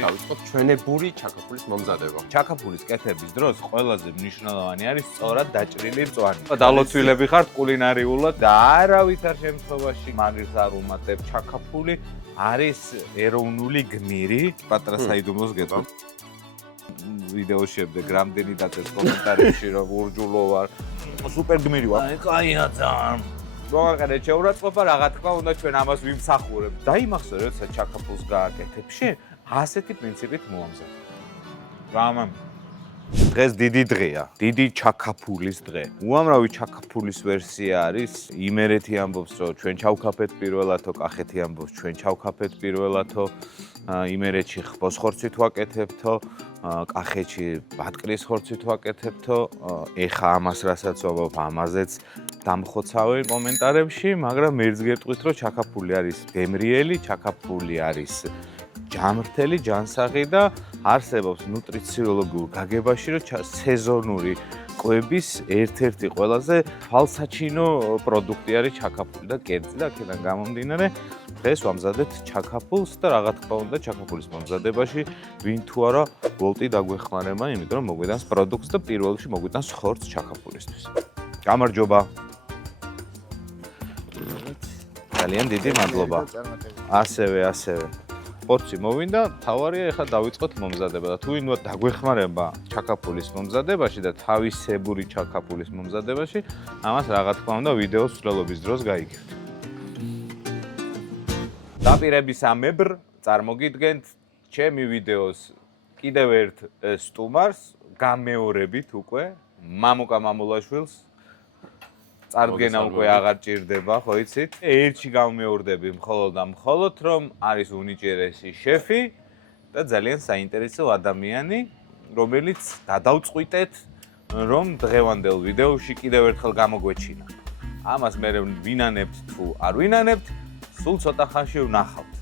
დავიწყოთ ჩვენებური ჩაკაფულის მომზადება. ჩაკაფულის კეთების დროს ყველაზე მნიშვნელოვანი არის სწორად დაჭრილი მწვანე. დალოცვილები ხართ კულინარიულად და არავითარ შემთხვევაში მაგის არ უმატებ. ჩაკაფული არის ეროვნული გმირი. პატრა საიდუმლოს გეტყვით. ვიდეოს შემდეგ რამდენი დაწეს კომენტარებში რომ ურჯულო ვარ. სუპერ გმირი ვარ. აი კაია ძალიან. მოაყენე შეურაცხყოფა რა თქმა უნდა ჩვენ ამას ვიმსახურებთ. დაიმახსოვრე როცა ჩაკაფულს გააკეთებ შენ ასეთი პრინციპით მოამზადე. რამამ დღეს დიდი დღეა. დიდი ჩაკაფულის დღე. უამრავი ჩაკაფულის ვერსია არის. იმერეთი ამბობს რომ ჩვენ ჩავქაფეთ პირველათო, კახეთი ამბობს ჩვენ ჩავქაფეთ პირველათო. იმერეთში ხბოს ხორცით ვაკეთებთო, კახეთში ბატკრის ხორცით ვაკეთებთო. ეხა ამას რასაც ვამბობ ამაზეც დამხოცავენ კომენტარებში, მაგრამ ერთს გეტყვით, რომ ჩაკაფული არის დემრიელი, ჩაკაფული არის ჯამრთელი, ჯანსაღი და არსებობს ნუტრიციოლოგიურ გაგებაში, რომ სეზონური კვების ერთ-ერთი ყველაზე თვალსაჩინო პროდუქტი არის ჩაკაფული და კერძი და აქედან გამომდინარე დღეს ვამზადეთ ჩაკაფულს და რა თქმა უნდა ჩაკაფულის მომზადებაში ვინ თუ არა ვოლტი დაგვეხმარება, იმიტომ რომ მოგვიდანს პროდუქტს და პირველ რიგში მოგვიდანს ხორცს ჩაკაფულისთვის. გამარჯობა. ძალიან დიდი მადლობა. ასევე. ხორცი მოვინდა, თავარია ეხლა დავიწყოთ მომზადება და თუ ვინმე დაგვეხმარება ჩაკაფულის მომზადებაში და თავისებური ჩაკაფულის მომზადებაში, ამას რა თქმა უნდა ვიდეოს მსვლელობის დროს გაიგებთ. დაპირებისამებრ წარმოგიდგენთ ჩემი ვიდეოს კიდევ ერთ სტუმარს, გამეორებით უკვე, მამუკა მამულაშვილს. წარდგენა უკვე აღარ ჭირდება, ხო იცით? ერთში გამეორდები მხოლოდ და მხოლოდ, რომ არის უნიჭიერესი შეფი და ძალიან საინტერესო ადამიანი, რომელიც გადავწყვიტეთ, რომ დღევანდელ ვიდეოში კიდევ ერთხელ გამოგვეჩინა. ამას მე ვინანებთ თუ არ ვინანებთ, სულ ცოტა ხანში ვნახავთ.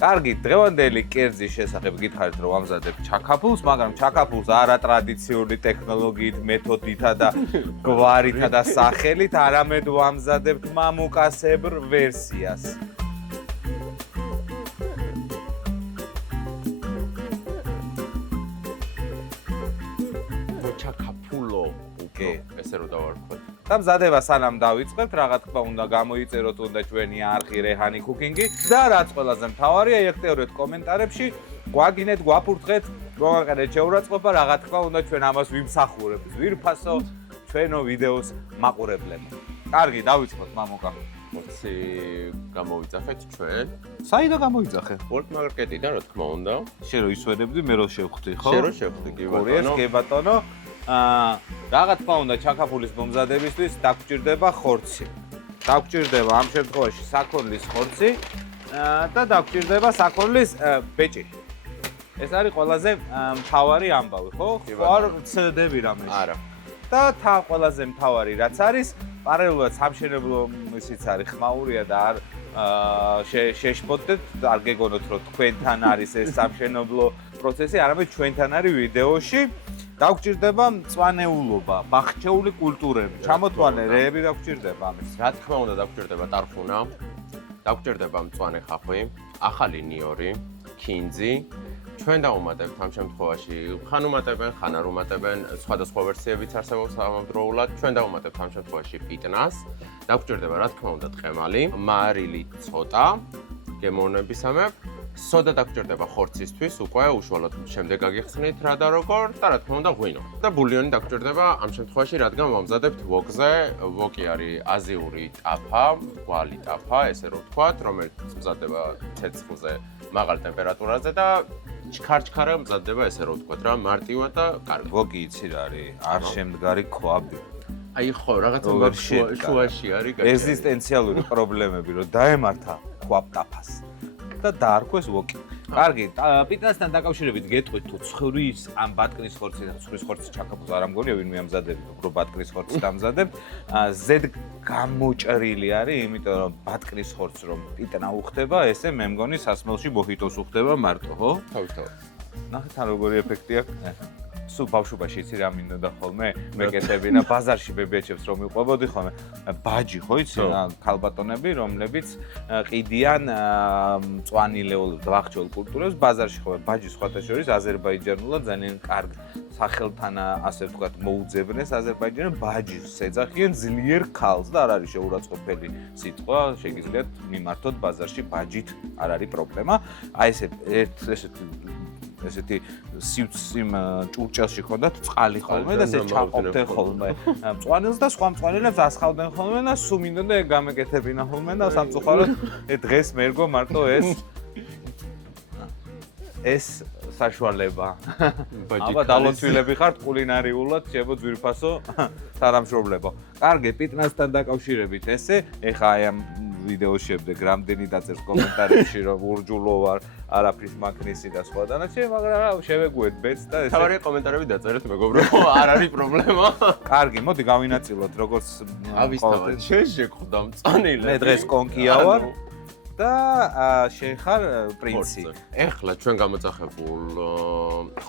კარგი, დღევანდელი კერძის შესახებ გითხარით, რომ ვამზადებ ჩაკაფულს, მაგრამ ჩაკაფულს არა ტრადიციული ტექნოლოგიით, მეთოდითა და გვარითა და სახელით, არამედ ვამზადებთ მამუკასებრ ვერსიას. ჩაკაფულო უკვე ესე რომ დავარქვათ. და მზადება სანამ დავიწყებთ, რა თქმა უნდა გამოიწეროთ უნდა ჩვენი არხი რეჰანი კუკინგი და რაც ყველაზე მთავარია, იექტევრეთ კომენტარებში, გვაგინეთ, გვაფურთხეთ, მოვაყენეთ შეურაცხყოფა, რა თქმა უნდა ჩვენ ამას ვიმსახურებთ. ვირფასო ჩვენო ვიდეოს მაყურებლებო. კარგი, დავიწყოთ მამუკა. ხორცი გამოვიძახეთ ჩვენ. საიდან გამოვიძახე? ვოლტ-მარკეტიდან რა თქმა უნდა. შენ რო ისვენებდი, მე რო შევხვდი, ხო? შენ რო შევხვდი, კი ბატონო. კი ბატონო. რა თქმა უნდა ჩაკაფულის მომზადებისთვის დაგჭირდება ხორცი. დაგჭირდება ამ შემთხვევაში საქონლის ხორცი და დაგჭირდება საქონლის ბეჭირი. ეს არის ყველაზე მთავარი ამბავი, ხო? არ ცდები რამე. არა. და ყველაზე მთავარი რაც არის, პარალელურად სამშენებლო ისიც არის ხმაურია და არ შეშფოთდეთ, არ გეგონოთ რომ თქვენთან არის ეს სამშენებლო პროცესი, არამედ ჩვენთან არის ვიდეოში. დაგჭირდება მწვანეულობა, ბახჩეული კულტურები, ჩამოთვალე რეები დაგჭირდება ამის. რა თქმა უნდა დაგჭირდება ტარხუნა, დაგჭირდება მწვანე ხახვი, ახალი ნიორი, ქინძი. ჩვენ დავუმატებთ ამ შემთხვევაში, ხან უმატებენ, ხან არ უმატებენ, სხვადასხვა ვერსიებიც არსებობს ამავდროულად. ჩვენ დავუმატებთ ამ შემთხვევაში პიტნას, დაგჭირდება რა თქმა უნდა ტყემალი, მარილი ცოტა, გემოვნებისამებრ. სოდა დაგჭირდება ხორცისთვის, უკვე უშუალოდ შემდეგ გაგიხსნით რა და როგორ და რა თქმა უნდა ღვინო. და ბულიონი დაგჭირდება ამ შემთხვევაში, რადგან ვამზადებთ ვოკზე, ვოკი არის აზიური ტაფა, გვალი ტაფა, ესე რომ ვთქვათ, რომელიც მზადდება ცეცხლზე მაღალ ტემპერატურაზე და ჩქარ-ჩქარა მზადდება ესე რომ ვთქვათ რა, მარტივად და კარგად. ვოკი იცი რა არის? არ შემდგარი ქვაბი. აი ხო, რაღაცა შუაში არის გაჭირებული. ეგზისტენციალური პრობლემები რომ დაემართა ქვაბტაფას. და დაარქვეს ვოკი. კარგი, პიტნასთან დაკავშირებით გეტყვით თუ ცხვრის ამ ბატკნის ხორცი და ცხვრის ხორცის ჩაკაფულს არ ამგონია ვინმე ამზადებს, უფრო ბატკნის ხორცს დამზადებთ. ზედ გამოჭრილი არის, იმიტომ რომ ბატკნის ხორცს რომ პიტნა უხდება, ესე მე მგონი სასმელში მოჰიტოს უხდება მარტო, ხო? თავისთავად. ნახეთ ან როგორი ეფექტი აქვს. სულ ბავშვობაში იცი რა მინდოდა ხოლმე მეკეთებინა ბაზარში ბებიაჩებს რომ მიყვებოდი ხოლმე ბაჯი ხო იცი ქალბატონები რომლებიც ყიდიან მწვანილეულ დვახჩოლ კულტურებს ბაზარში ხოლმე ბაჯი სხვათა შორის აზერბაიჯანულად ძალიან კარგ სახელთან ასე ვთქვათ მოუძებნეს აზერბაიჯანში ბაჯის ეძახიან ძლიერ ქალს და არ არის შეურაცხყოფელი სიტყვა შეგიძლიათ მიმართოთ ბაზარში ბაჯით არ არის პრობლემა აი ესეთი სივციმ ჭურჭელში ხონდათ წყალი ხოლმე და ესე ჩაყოფდნენ ხოლმე მწვანილს და სხვა მწვანილებს ასხავდნენ ხოლმე და სულ მინდოდა ეგ გამეკეთებინა ხოლმე და სამწუხაროდ დღეს მერგო მარტო ეს საშუალება აბა დალოცვილები ხართ კულინარიულად შეგო ძვირფასო თანამშრომლებო კარგი პიტნასთან დაკავშირებით ესე ეხა აი ამ ვიდეოს შემდეგ რამდენი დაწერს კომენტარებში რომ ურჯულო ვარ არაფრის მაგნისი და სხვა დანარჩენი მაგრამ შევეგუეთ ბედს და ესე თავარი კომენტარები დაწერეთ მეგობრო არ არის პრობლემა კარგი მოდი გავინაწილოთ როგორც ავისთავად შეშეხვდა მწანილები მე დღეს კონკია ვარ და შენ ხარ პრინცი. ეხლა ჩვენ გამოძახებულ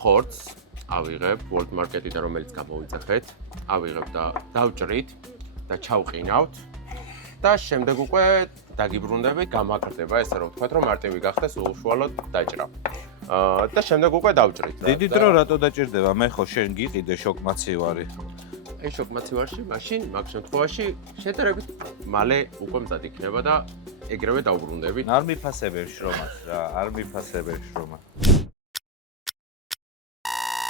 ხორცს ავიღებ World Market-იდან რომელიც გამოვიძახეთ, ავიღებ და დავჭრით და ჩავყინავთ და შემდეგ უკვე დაგიბრუნდებით, გამაგრდება ესე რომ ვთქვათ რომ მარტივი გახდეს უშუალოდ დაჭრა. და შემდეგ უკვე დავჭრით. დიდი დრო რატო დაჭირდება? მე ხო შენ გიყიდე შოკმაცივარი. აი შოკმაცივარში, მაშინ მაგ შემთხვევაში შედარებით მალე უკვე მზად იქნება და ეგრევე დავბრუნდებით. არ მიფასებებ შრომას რა, არ მიფასებებ შრომა.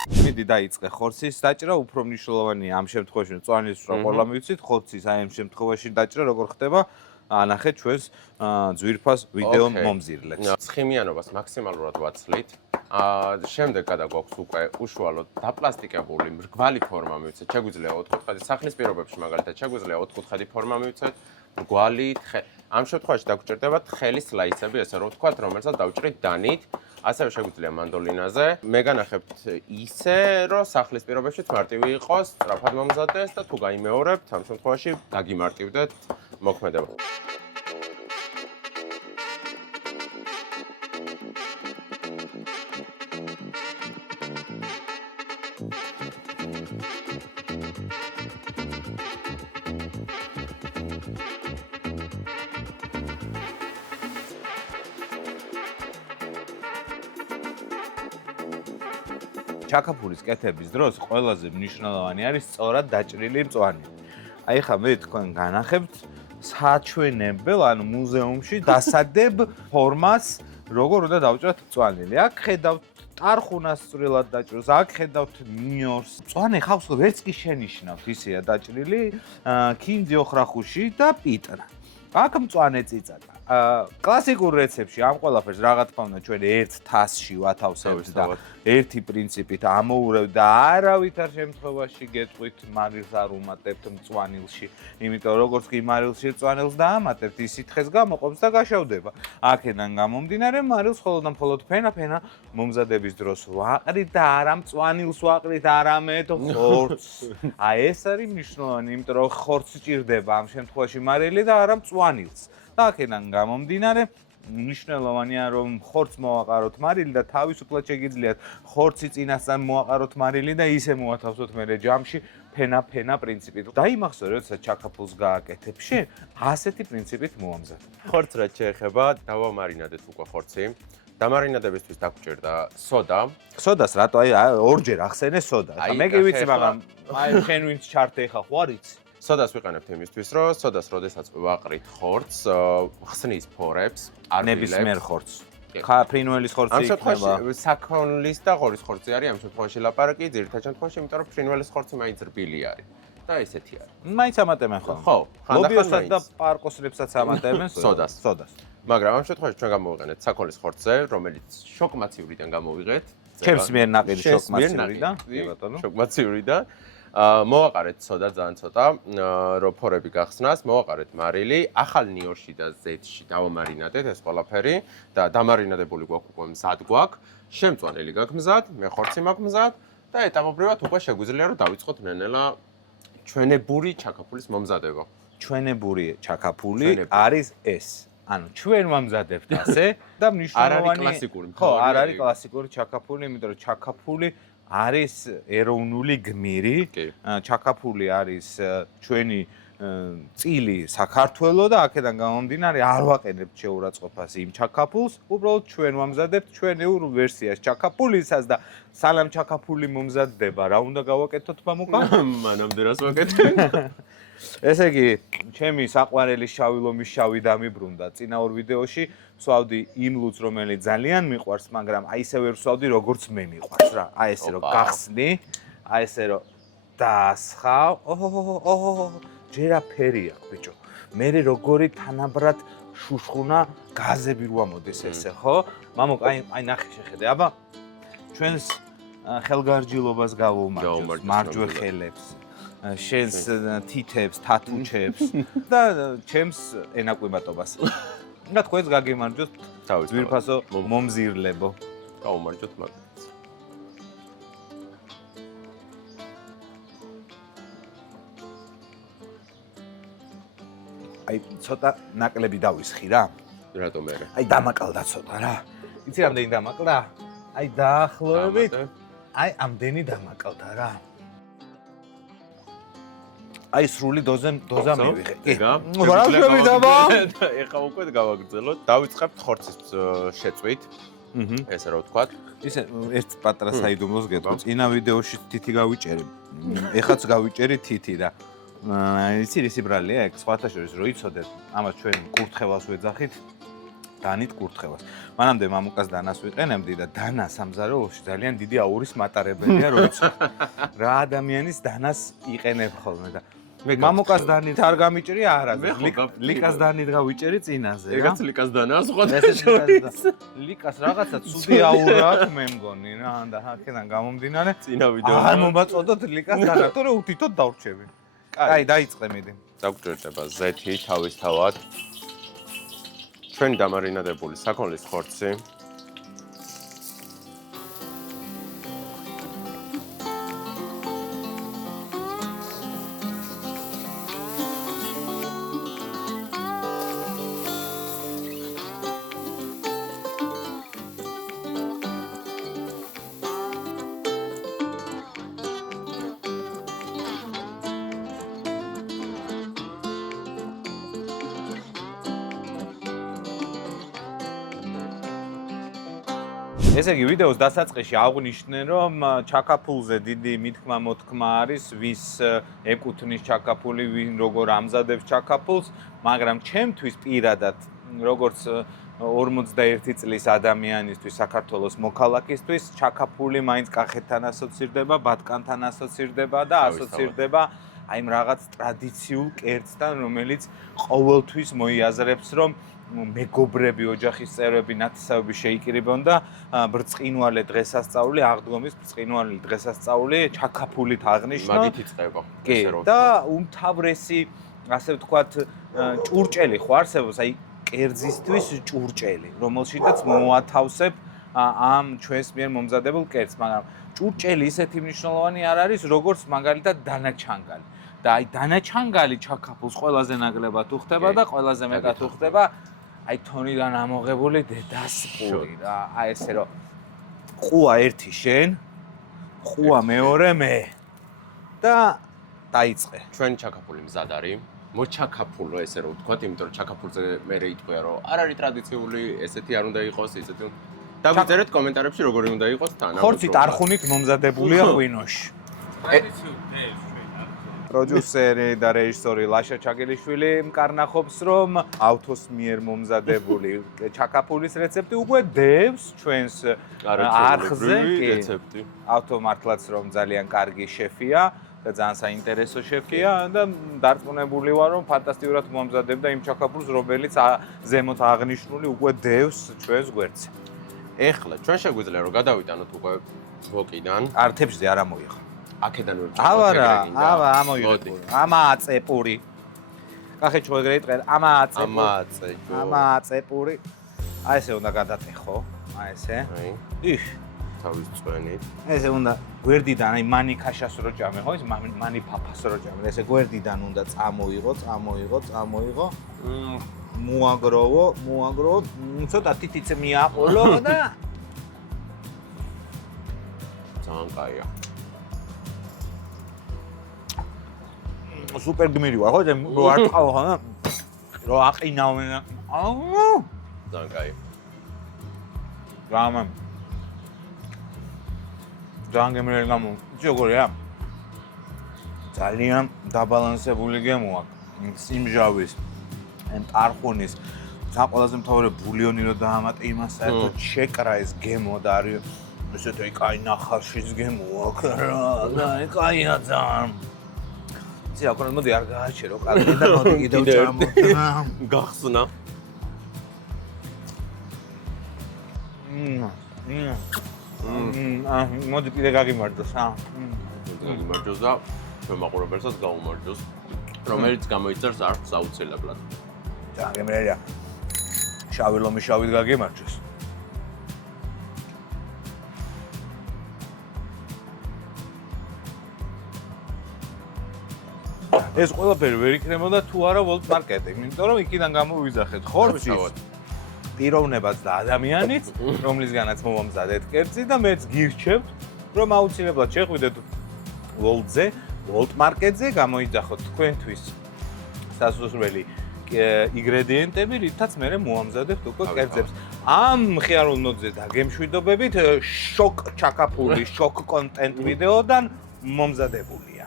მიდი დაიწყე ხორცის დაჭრა, უფრო მნიშვნელოვანია ამ შემთხვევაში მწვანის რა ყველა მივიცით, ხორცის აი ამ შემთხვევაში დაჭრა როგორ ხდება? ანახეთ ჩვენს ძვირფას ვიდეო მომზირლებს. ცხიმიანობას მაქსიმალურად ვაცლით. შემდეგ გადაგვაქვს უკვე უშუალოდ დაპლასტიკებული მრგვალი ფორმა მივიცეთ. შეგვიძლია 4 კუთხედი სახლის პირობებში მაგალითად შეგვიძლია 4 კუთხედი ფორმა მივიცეთ. მრგვალი ამ შემთხვევაში დაგჭირდება თხელი სლაისები, ესე რომ ვთქვათ, რომელსაც დავჭრით დანით. ასევე შეგვიძლია მანდოლინაზე. მე განახებთ ისე, რომ სახლის პირობებშიც მარტივი იყოს, სწრაფად მომზადდეს და თუ გაიმეორებთ, ამ შემთხვევაში გაგიმარტივდეთ მოქმედება. ჩაკაფურის კეთების დროს ყველაზე მნიშვნელოვანი არის სწორად დაჭრილი მწვანე. აი ხა მე თქვენ განახებთ საჩვენებელ ანუ მუზეუმში დასადებ ფორმას როგორ უნდა დავჭრათ მწვანილი. აქ ხედავთ ტარხუნას წვრილად დაჭროს, აქ ხედავთ ნიორს. მწვანე ხავს ვერც კი შენიშნავთ, ისეა დაჭრილი, ქინძი ოხრახუში და პიტნა. აქ მწვანე წიწაკა. კლასიკურ რეცეპტში ამ ყველაფერს რა თქმა უნდა ჩვენ ერთ თასში ვათავსებთ და ერთი პრინციპით ამოურევთ და არავითარ შემთხვევაში გეტყვით მარილს არ უმატებთ მწვანილში, იმიტომ როგორც კი მარილში მწვანილს დაამატებთ, ის სითხეს გამოყოფს და გაშავდება. აქედან გამომდინარე მარილს მხოლოდ ფენა მომზადების დროს ვაყრით და არა მწვანილს ვაყრით, არამედ ხორცს. აი ეს არის მნიშვნელოვანი, იმიტომ რომ ხორცს ჭირდება ამ შემთხვევაში მარილი და არა მწვანილს. და აქედან გამომდინარე მნიშვნელოვანია რომ ხორცს მოვაყაროთ მარილი და თავისუფლად შეგიძლიათ ხორცი წინასწარ მოვაყაროთ მარილი და ისე მოვათავსოთ მერე ჯამში ფენა პრინციპით. დაიმახსოვრე, როდესაც ჩაკაფულს გააკეთებ შენ, ასეთი პრინციპით მოამზადე. ხორცს რაც შეეხება, დავამარინადეთ უკვე ხორცი. დამარინადებისთვის დაგჭირდა სოდა. სოდას რატო აი ორჯერ ახსენე სოდას. მე კი ვიცი, მაგრამ აი შენ ვინც ჩართე ხა ხوارიც სოდას ვიყენებთ იმისთვის, რომ სოდას როდესაც ვაყრით ხორცს, ხსნის ფორებს, ნებისმიერ ხორცს. ფრინველის ხორცი იქნება. ამ შემთხვევაში საქონლის და ღორის ხორცი არის, ამ შემთხვევაში ლაპარაკი ძირითად შემთხვევაში, იმიტომ რომ ფრინველის ხორცი მაინც რბილი არის. და ესეთი არის. მაინც ამატებენ ხოლმე. ხო, ლობიოსაც და პარკოსლებსაც ამატებენ სოდას. მაგრამ ამ შემთხვევაში ჩვენ გამოვიყენეთ საქონლის ხორცზე, რომელიც შოკმაცივრიდან გამოვიღეთ. ჩემს მიერ ნაყიდი შოკმაცივრიდან. კი ბატონო. შოკმაცივრიდან. მოვაყარეთ სოდა ძალიან ცოტა, რომ ფორები გახსნას, მოვაყარეთ მარილი, ახალ ნიორში და ზეთში დავამარინადეთ ეს ყველაფერი და დამარინადებული გვაქვს უკვე მზად გვაქვს, შემწვანილი გაქვს მზად, მე ხორცი მაქვს მზად და ეტაპობრივად უკვე შეგვიძლია რომ დავიწყოთ ნელ-ნელა ჩვენებური ჩაკაფულის მომზადება. ჩვენებური ჩაკაფული არის ეს. ანუ ჩვენ ვამზადებთ ასე და მნიშვნელოვანი არ არის კლასიკური. ხო, არ არის კლასიკური ჩაკაფული, იმიტომ რომ ჩაკაფული არის ეროვნული გმირი, ჩაკაფული არის ჩვენი წილი საქართველოს და აქედან გამომდინარე არ ვაყენებთ შეურაცხყოფას იმ ჩაკაფულს, უბრალოდ ჩვენ ვამზადებთ ჩვენეულ ვერსიას ჩაკაფულისას და სალამ ჩაკაფული მომზადდება. რა უნდა გავაკეთოთ მამუკა? მანამდე რას ვაკეთებ? ესე იგი, ჩემი საყვარელი შავი ლომის შავი დამიბრუნდა. წინა ორ ვიდეოში ვსვავდი იმ ლუწს, რომელიც ძალიან მიყვარს, მაგრამ აი ესე ვერ ვსვავდი, როგორც მე მიყვარს რა. აი ესე რომ გახსნი, აი ესე რომ დაასხავ. ჯერაფერი აქვს, ბიჭო. მე როგორი თანაბრად შუშხუნა გაზები რო ამოდეს ესე, ხო? მამუკ, აი ნახე შეხედე, აბა ჩვენს ხელგარჯილობას გავუმარჯოს, მარჯვე ხელებს. შენს თითებს, თათუჩებს და ჩემს ენაკვიმატობას. და თქვენს გაგემარჯოთ ძვირფასო მომზირლებო. გაუმარჯოთ მაგ. აი ცოტა ნაკლები დავისხი რა. რატომ მე? აი დამაკლდა ცოტა რა. იცი რამდენი დამაკლდა? აი დაახლოებით აი ამდენი დამაკლდა რა. აი სრული დოზა მივიღე. კი. რა შევიდაბა? ეხა უკვე გავაგრძელოთ. დავიწყებთ ხორცის შეწვით. ესე რა ვთქვათ? ისე ერთ პატრა საიდუმლოს გეტყვი. წინა ვიდეოში თითი გავიჭერი. ეხაც გავიჭერი თითი და იცი რისი ბრალია ეგ სხვათა შორის რო იცოდეთ. ამას ჩვენ კურთხევას ვეძახით. დანით კურთხევას. მანამდე მამუკას დანას ვიყენებდი და დანა სამზარეულოში ძალიან დიდი აურის მატარებელია რო იცოდეთ. რა ადამიანის დანას იყენებ ხოლმე და მამუკას დანით არ გამიჭრი არა. ლიკას დანით გავიჭერი წინაზე რა. ეგაც ლიკას დანაა სხვათა შორის. ლიკას რაღაცა ცუდი აურა აქვს მე მგონი რა და აქედან გამომდინარე წინა ვიდეო. არ მომაწოდოთ ლიკას დანა, თორე უთითოდ დავრჩები. კაი, დაიწყე მიდი. დაგჭირდება ზეთი თავისთავად. ჩვენი დამარინადებული საქონლის ხორცი. ესე იგი ვიდეოს დასაწყისში აღვნიშნე რომ ჩაკაფულზე დიდი მითქმა-მოთქმა არის ვის ეკუთვნის ჩაკაფული, ვინ როგორ ამზადებს ჩაკაფულს, მაგრამ ჩემთვის პირადად როგორც 41 წლის ადამიანისთვის, საქართველოს მოქალაქისთვის, ჩაკაფული მაინც კახეთთან ასოცირდება, ბატკანთან ასოცირდება და ასოცირდება აი ამ რაღაც ტრადიციულ კერძთან, რომელიც ყოველთვის მოიაზრებს რომ მეგობრები, ოჯახის წევრები, ნათესავები შეიკრიბონ და ბრწყინვალე დღესასწაული, აღდგომის ბრწყინვალე დღესასწაული ჩაკაფულით აღნიშნო. მაგით იწყება. კი, და უმთავრესი, ასე ვთქვათ, ჭურჭელი ხო არსებობს, აი კერძისთვის ჭურჭელი, რომელშიც მოათავსებ ამ ჩვენს მიერ მომზადებულ კერძს, მაგრამ ჭურჭელი ისეთი მნიშვნელოვანი არ არის, როგორც მაგალითად დანაჩანგალი. და აი დანაჩანგალი ჩაკაფულს ყველაზე ნაკლებად უხდება და ყველაზე მეტად უხდება აი თონიდან ამოღებული დედას პური რა. აი ესე რომ ყუა ერთი შენ, ყუა მეორე მე და დაიწყე. ჩვენი ჩაკაფული მზად არის. მოჩაკაფულო ესე რომ ვთქვათ, იმიტომ რომ ჩაკაფულზე მე რეიტყვია რომ არ არის ტრადიციული, ესეთი არ უნდა იყოს, ესეთი. დაგვიწერეთ კომენტარებში როგორი უნდა იყოს თან. ხორცი ტარხუნით მომზადებულია ღვინოში. პროდიუსერი და რეჟისორი ლაშა ჩაგელიშვილი მკარნახობს, რომ ავთოს მიერ მომზადებული ჩაკაფულის რეცეპტი უკვე დევს ჩვენს არხზე. რეცეპტი. ავთო მართლაც რომ ძალიან კარგი შეფია და ძალიან საინტერესო შეფია და დარწმუნებული ვარ, რომ ფანტასტიკურად მომზადებდა იმ ჩაკაფულს, რომელიც ზემოთ აღნიშნული უკვე დევს ჩვენს გვერდზე. ეხლა ჩვენ შეგვიძლია რომ გადავიტანოთ უკვე ვოკიდან. ართებში არ ამოიღო. აქედან ვერ აბა ამოიღე. ამააწე პური. კახე ჩვეგრე იტყენ ამააწე. ამააწე პური. აი ესე უნდა გადატეხო. აი ესე. აი. იხ, თავის წვენით. ესე უნდა გვერდიდან აი მანიქაშას რო ჭამე, ხო? ის მანიფაფას რო ჭამე. ესე გვერდიდან უნდა წამოიღო. მოაგროვო, ცოტა თითიც მიაყოლო და ძალიან კაია. სუპერ გმირი ვარ ხო? რო არ ტყავ ხო? რო აყინავენ. ძალიან კაი. რამე. ძალიან გემრიელი გამო. იცი როგორია? ძალიან დაბალანსებული გემო აქვს. სიმჟავის, ტარხუნის, ყველაზე მთავარი ბულიონი რო დაამატე იმას საერთოდ შეკრა ეს გემო და არის ესეთი კაი ნახალშიც გემო აქვს რა. და კაია ძალიან. იცი რა ქონდა მოდი არ გააჩერო კარგი და მოდი კიდევ ჩამოთნა. გახსნა. მოდი კიდე გაგიმარჯოს ა. გაგიმარჯოს და ჩვენ მაყურებელსაც გაუმარჯოს, რომელიც გამოიწერს არხს აუცილებლად. ძალიან გემრიელია. შავი ლომი შავით გაგიმარჯოს. ეს ყველაფერი ვერ იქნებოდა თუ არა ვოლტ მარკეტი, იმიტომ რომ იქიდან გამოვიძახეთ ხორცის პიროვნებაც და ადამიანიც, რომლისგანაც მომამზადეთ კერძი და მეც გირჩევთ, რომ აუცილებლად შეხვიდეთ ვოლტზე, ვოლტ მარკეტზე, გამოიძახოთ თქვენთვის სასურველი ინგრედიენტები, რითაც მე მოამზადებთ უკვე კერძებს. ამ მხიარულ ნოტზე დაგემშვიდობებით, შოკ ჩაკაფული, შოკ კონტენტ ვიდეოდან მომზადებულია.